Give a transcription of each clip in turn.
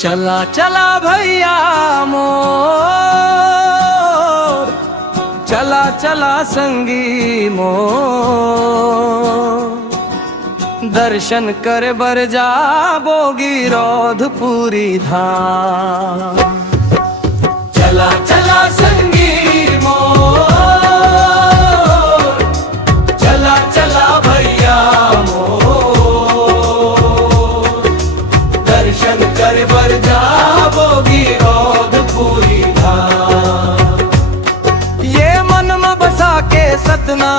चला चला भैया मोर, चला चला संगी मोर, दर्शन कर बर जाबोगी रौधपुरी धाम। चला चला संगी मोर, चला चला भैया मोर, दर्शन कर बर जाबोगी रौधपुरी धाम। ये मन में बसा के सतनाम,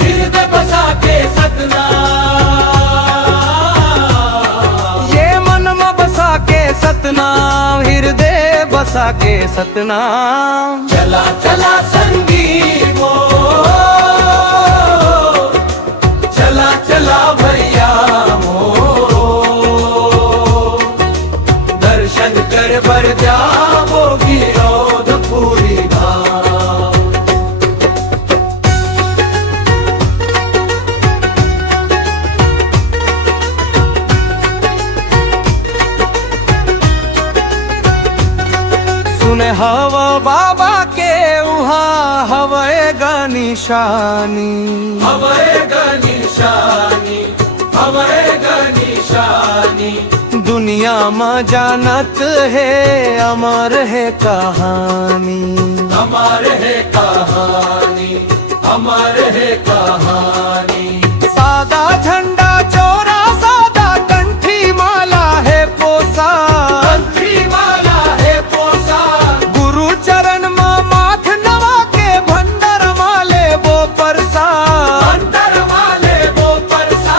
हृदय बसा के सतनाम, ये मन में बसा के सतनाम, हृदय बसा के सतनाम। चला चला संगी मोर, चला चला भैया मोर, दर्शन कर बर जाबोगी रौधपुरी धाम। सुने हवा बाबा के उहाँ हवेगा निशानी, हवेगा निशानी, हवेगा निशानी। दुनिया में जानत है अमर है कहानी, अमर है कहानी, अमर है कहानी। सादा झंडा चोरा सादा कंठी माला है पोसा, कंठी माला है पोसा। गुरु चरण में माथ नवा के भंडर माले वो परसा, भंडर माले वो परसा।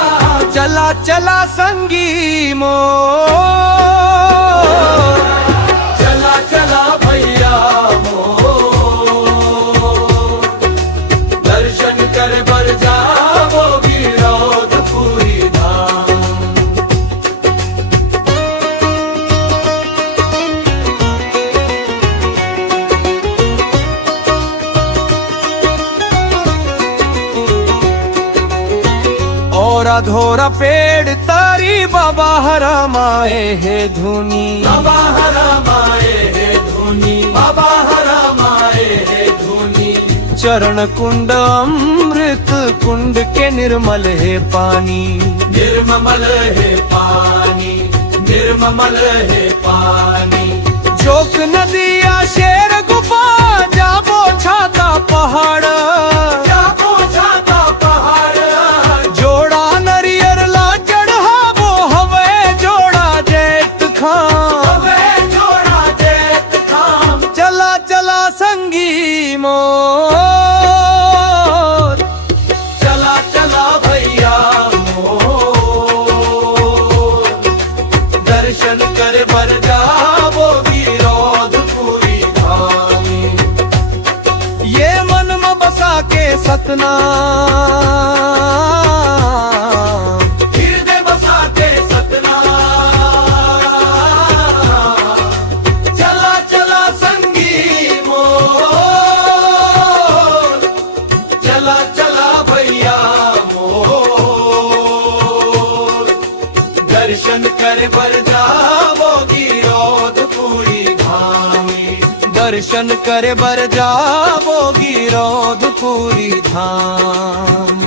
चला चला संगी मोर, चला चला भैया मोर, दर्शन कर बर जाबोगी रौधपुरी धाम। और अधोरा पेड़ तारी बाबा हरा माए है धुनी, बाबा हरा माए है धुनी, बाबा हरा माए है धुनी। चरण कुंड अमृत कुंड के निर्मल है पानी, निर्मल है पानी, निर्मल है पानी। जोक नदिया शेर गुफा जाबो छाता पहाड़, जाबो छाता पहाड़। जोड़ा नरियर ला चढ़ाबो हवे जोड़ा जेठ खाम, हवे जोड़ा जेठ खाम। चला चला संगी मोर, चला चला भैया मोर, दर्शन कर बर जाबोगी रौधपुरी धाम। ये मन में बसा के सतनाम, हृदय बसा के सतनाम। चला चला संगी मोर, चला चला भैया मोर, दर्शन कर बर जाबोगी रौधपुरी धाम। दर्शन कर बर जाबोगी रौधपुरी धाम।